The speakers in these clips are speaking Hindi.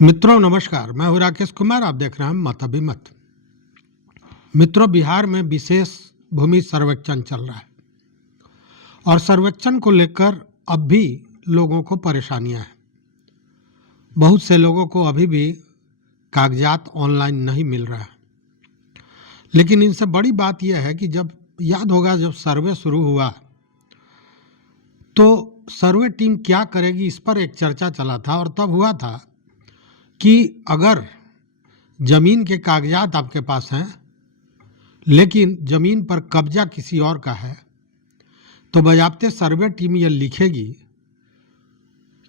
मित्रों नमस्कार, मैं हूं राकेश कुमार। आप देख रहे हैं मत अभी मत। मित्रों, बिहार में विशेष भूमि सर्वेक्षण चल रहा है और सर्वेक्षण को लेकर अब भी लोगों को परेशानियां हैं। बहुत से लोगों को अभी भी कागजात ऑनलाइन नहीं मिल रहा है। लेकिन इनसे बड़ी बात यह है कि जब याद होगा, जब सर्वे शुरू हुआ तो सर्वे टीम क्या करेगी इस पर एक चर्चा चला था और तब हुआ था कि अगर जमीन के कागजात आपके पास हैं लेकिन जमीन पर कब्जा किसी और का है तो बजाबते सर्वे टीम यह लिखेगी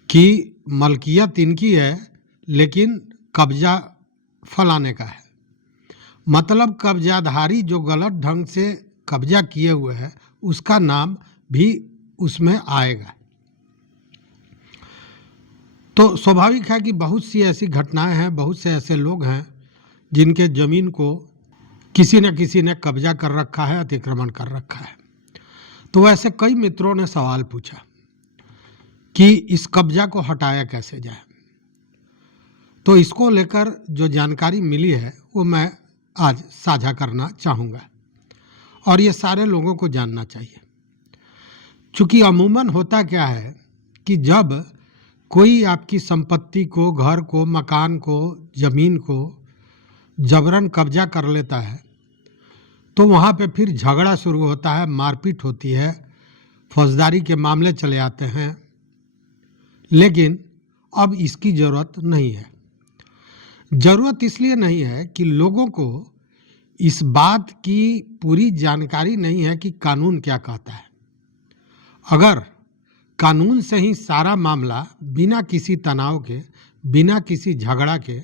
कि मलकियत इनकी है लेकिन कब्जा फलाने का है। मतलब कब्जाधारी जो गलत ढंग से कब्जा किए हुए है उसका नाम भी उसमें आएगा। तो स्वाभाविक है कि बहुत सी ऐसी घटनाएं हैं, बहुत से ऐसे लोग हैं जिनके ज़मीन को किसी न किसी ने कब्जा कर रखा है, अतिक्रमण कर रखा है। तो वैसे कई मित्रों ने सवाल पूछा कि इस कब्जा को हटाया कैसे जाए। तो इसको लेकर जो जानकारी मिली है वो मैं आज साझा करना चाहूँगा और ये सारे लोगों को जानना चाहिए। चूँकि अमूमन होता क्या है कि जब कोई आपकी संपत्ति को, घर को, मकान को, ज़मीन को जबरन कब्जा कर लेता है तो वहाँ पे फिर झगड़ा शुरू होता है, मारपीट होती है, फौजदारी के मामले चले आते हैं। लेकिन अब इसकी ज़रूरत नहीं है। ज़रूरत इसलिए नहीं है कि लोगों को इस बात की पूरी जानकारी नहीं है कि कानून क्या कहता है। अगर कानून से ही सारा मामला बिना किसी तनाव के, बिना किसी झगड़ा के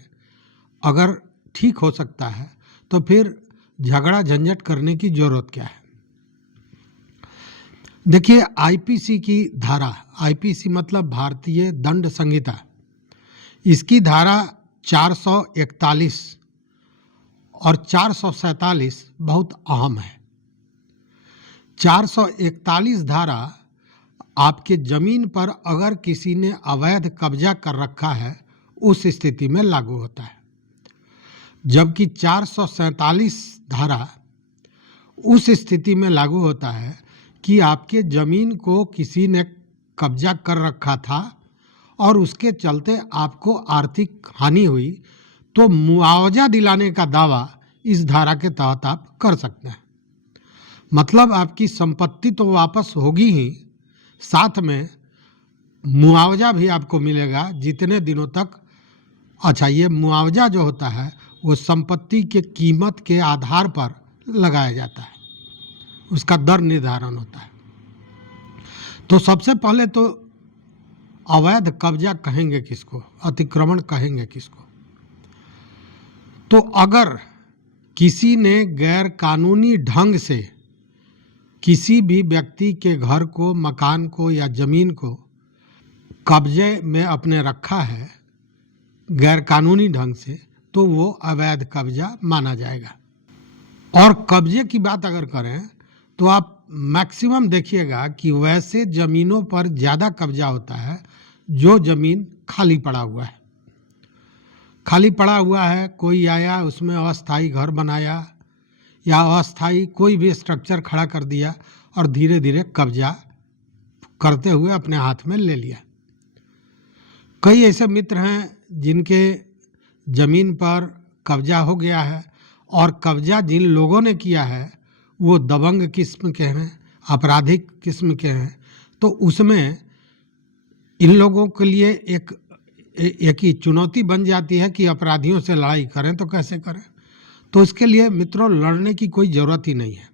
अगर ठीक हो सकता है तो फिर झगड़ा झंझट करने की ज़रूरत क्या है। देखिए, आईपीसी की धारा, आईपीसी मतलब भारतीय दंड संहिता, इसकी धारा 441 और 447 बहुत अहम है। 441 धारा आपके ज़मीन पर अगर किसी ने अवैध कब्जा कर रखा है उस स्थिति में लागू होता है, जबकि 447 धारा उस स्थिति में लागू होता है कि आपके ज़मीन को किसी ने कब्जा कर रखा था और उसके चलते आपको आर्थिक हानि हुई तो मुआवजा दिलाने का दावा इस धारा के तहत आप कर सकते हैं। मतलब आपकी संपत्ति तो वापस होगी ही, साथ में मुआवजा भी आपको मिलेगा जितने दिनों तक। अच्छा, ये मुआवजा जो होता है वो संपत्ति के कीमत के आधार पर लगाया जाता है, उसका दर निर्धारण होता है। तो सबसे पहले तो अवैध कब्जा कहेंगे किसको, अतिक्रमण कहेंगे किसको। तो अगर किसी ने गैर कानूनी ढंग से किसी भी व्यक्ति के घर को, मकान को या ज़मीन को कब्जे में अपने रखा है गैर कानूनी ढंग से, तो वो अवैध कब्जा माना जाएगा। और कब्जे की बात अगर करें तो आप मैक्सिमम देखिएगा कि वैसे ज़मीनों पर ज़्यादा कब्जा होता है जो ज़मीन खाली पड़ा हुआ है। खाली पड़ा हुआ है, कोई आया उसमें अस्थाई घर बनाया या अस्थाई कोई भी स्ट्रक्चर खड़ा कर दिया और धीरे धीरे कब्जा करते हुए अपने हाथ में ले लिया। कई ऐसे मित्र हैं जिनके ज़मीन पर कब्जा हो गया है और कब्जा जिन लोगों ने किया है वो दबंग किस्म के हैं, आपराधिक किस्म के हैं। तो उसमें इन लोगों के लिए एक ही चुनौती बन जाती है कि अपराधियों से लड़ाई करें तो कैसे करें। तो इसके लिए मित्रों लड़ने की कोई ज़रूरत ही नहीं है।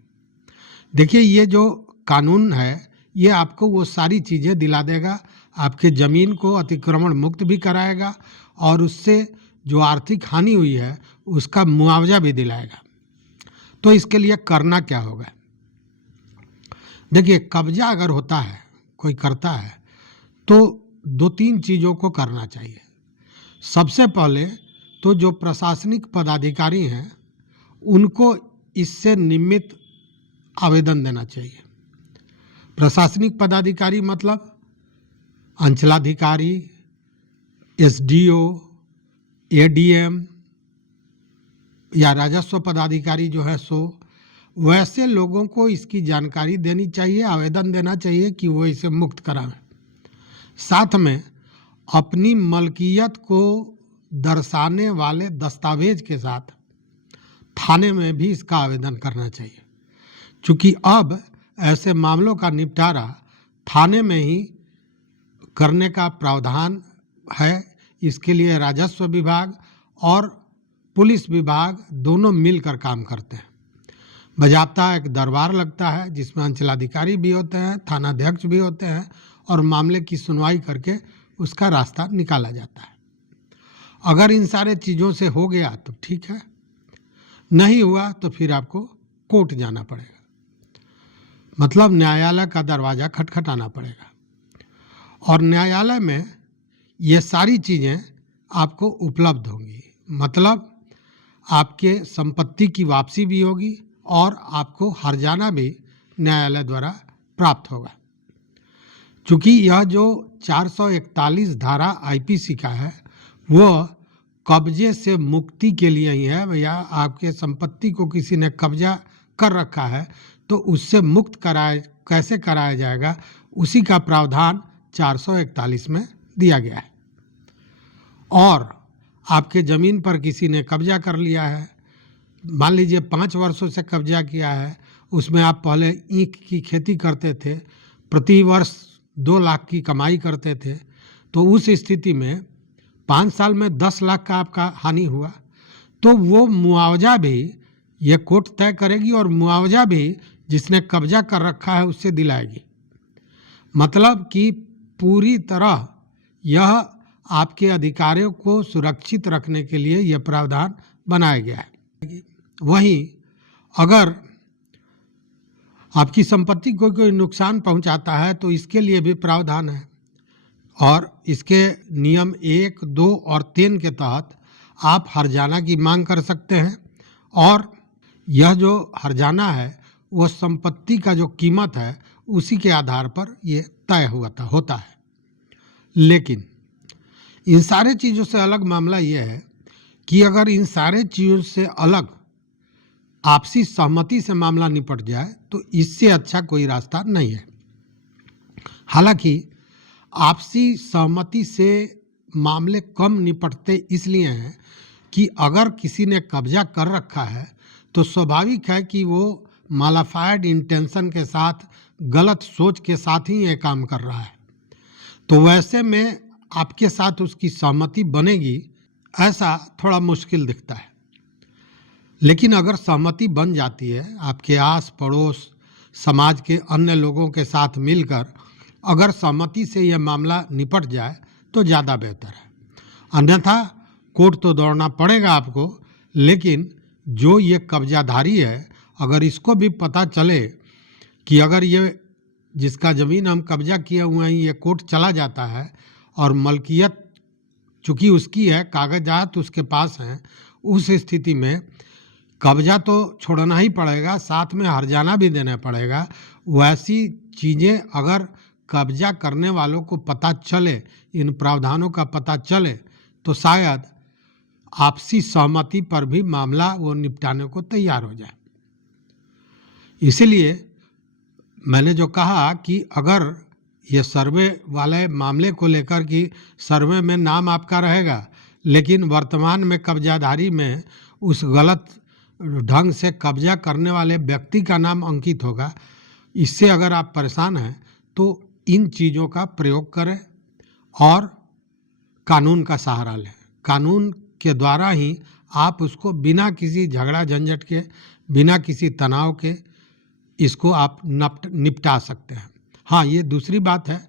देखिए, ये जो कानून है ये आपको वो सारी चीज़ें दिला देगा, आपके ज़मीन को अतिक्रमण मुक्त भी कराएगा और उससे जो आर्थिक हानि हुई है उसका मुआवजा भी दिलाएगा। तो इसके लिए करना क्या होगा? देखिए, कब्जा अगर होता है, कोई करता है, तो 2-3 चीज़ों को करना चाहिए। सबसे पहले तो जो प्रशासनिक पदाधिकारी हैं उनको इससे निमित्त आवेदन देना चाहिए। प्रशासनिक पदाधिकारी मतलब अंचलाधिकारी, एसडीओ, एडीएम या राजस्व पदाधिकारी जो है सो वैसे लोगों को इसकी जानकारी देनी चाहिए, आवेदन देना चाहिए कि वो इसे मुक्त करावें। साथ में अपनी मलकियत को दर्शाने वाले दस्तावेज के साथ थाने में भी इसका आवेदन करना चाहिए, क्योंकि अब ऐसे मामलों का निपटारा थाने में ही करने का प्रावधान है। इसके लिए राजस्व विभाग और पुलिस विभाग दोनों मिलकर काम करते हैं। बजाबता एक दरबार लगता है जिसमें अंचलाधिकारी भी होते हैं, थानाध्यक्ष भी होते हैं और मामले की सुनवाई करके उसका रास्ता निकाला जाता है। अगर इन सारे चीज़ों से हो गया तो ठीक है, नहीं हुआ तो फिर आपको कोर्ट जाना पड़ेगा, मतलब न्यायालय का दरवाज़ा खटखटाना पड़ेगा। और न्यायालय में ये सारी चीज़ें आपको उपलब्ध होंगी, मतलब आपके संपत्ति की वापसी भी होगी और आपको हर्जाना भी न्यायालय द्वारा प्राप्त होगा। क्योंकि यह जो 441 धारा आईपीसी का है वो कब्जे से मुक्ति के लिए ही है। भैया आपके संपत्ति को किसी ने कब्जा कर रखा है तो उससे मुक्त कैसे कराया जाएगा, उसी का प्रावधान 441 में दिया गया है। और आपके ज़मीन पर किसी ने कब्जा कर लिया है, मान लीजिए 5 वर्षों से कब्जा किया है, उसमें आप पहले ईख की खेती करते थे, प्रति वर्ष 2 लाख की कमाई करते थे, तो उस स्थिति में 5 साल में 10 लाख का आपका हानि हुआ तो वो मुआवजा भी ये कोर्ट तय करेगी और मुआवजा भी जिसने कब्जा कर रखा है उससे दिलाएगी। मतलब कि पूरी तरह यह आपके अधिकारों को सुरक्षित रखने के लिए यह प्रावधान बनाया गया है। वहीं अगर आपकी संपत्ति को कोई नुकसान पहुंचाता है तो इसके लिए भी प्रावधान है और इसके नियम 1, 2 और 3 के तहत आप हर्जाना की मांग कर सकते हैं। और यह जो हर्जाना है वो संपत्ति का जो कीमत है उसी के आधार पर ये तय होता है। लेकिन इन सारे चीज़ों से अलग मामला ये है कि अगर इन सारे चीज़ों से अलग आपसी सहमति से मामला निपट जाए तो इससे अच्छा कोई रास्ता नहीं है। हालांकि आपसी सहमति से मामले कम निपटते इसलिए हैं कि अगर किसी ने कब्जा कर रखा है तो स्वाभाविक है कि वो मालाफाइड इंटेंशन के साथ, गलत सोच के साथ ही ये काम कर रहा है, तो वैसे में आपके साथ उसकी सहमति बनेगी ऐसा थोड़ा मुश्किल दिखता है। लेकिन अगर सहमति बन जाती है, आपके आस पड़ोस समाज के अन्य लोगों के साथ मिलकर अगर सहमति से यह मामला निपट जाए तो ज़्यादा बेहतर है। अन्यथा कोर्ट तो दौड़ना पड़ेगा आपको, लेकिन जो ये कब्जाधारी है अगर इसको भी पता चले कि अगर ये जिसका ज़मीन हम कब्जा किए हुए हैं ये कोर्ट चला जाता है और मलकियत चूँकि उसकी है, कागजात उसके पास हैं, उस स्थिति में कब्जा तो छोड़ना ही पड़ेगा, साथ में हर्जाना भी देना पड़ेगा। वैसी चीज़ें अगर कब्जा करने वालों को पता चले, इन प्रावधानों का पता चले, तो शायद आपसी सहमति पर भी मामला वो निपटाने को तैयार हो जाए। इसीलिए मैंने जो कहा कि अगर ये सर्वे वाले मामले को लेकर कि सर्वे में नाम आपका रहेगा लेकिन वर्तमान में कब्जाधारी में उस गलत ढंग से कब्जा करने वाले व्यक्ति का नाम अंकित होगा, इससे अगर आप परेशान हैं तो इन चीज़ों का प्रयोग करें और कानून का सहारा लें। कानून के द्वारा ही आप उसको बिना किसी झगड़ा झंझट के, बिना किसी तनाव के इसको आप निपटा सकते हैं। हाँ, ये दूसरी बात है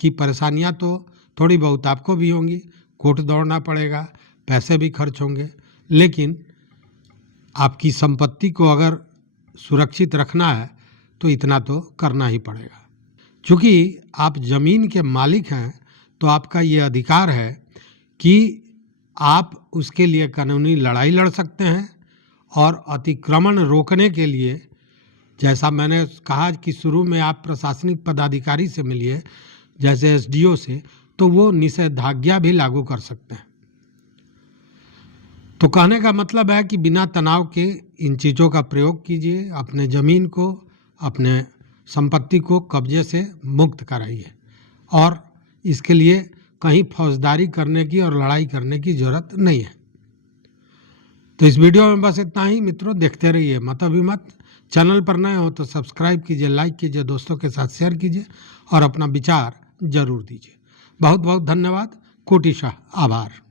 कि परेशानियाँ तो थोड़ी बहुत आपको भी होंगी, कोर्ट दौड़ना पड़ेगा, पैसे भी खर्च होंगे, लेकिन आपकी संपत्ति को अगर सुरक्षित रखना है तो इतना तो करना ही पड़ेगा। क्योंकि आप ज़मीन के मालिक हैं तो आपका ये अधिकार है कि आप उसके लिए कानूनी लड़ाई लड़ सकते हैं और अतिक्रमण रोकने के लिए, जैसा मैंने कहा कि शुरू में आप प्रशासनिक पदाधिकारी से मिलिए जैसे एसडीओ से, तो वो निषेधाज्ञा भी लागू कर सकते हैं। तो कहने का मतलब है कि बिना तनाव के इन चीज़ों का प्रयोग कीजिए, अपने ज़मीन को, अपने संपत्ति को कब्जे से मुक्त कराइए और इसके लिए कहीं फौजदारी करने की और लड़ाई करने की ज़रूरत नहीं है। तो इस वीडियो में बस इतना ही मित्रों, देखते रहिए मत अभिमत। चैनल पर नए हो तो सब्सक्राइब कीजिए, लाइक कीजिए, दोस्तों के साथ शेयर कीजिए और अपना विचार जरूर दीजिए। बहुत बहुत धन्यवाद, कोटिशाह आभार।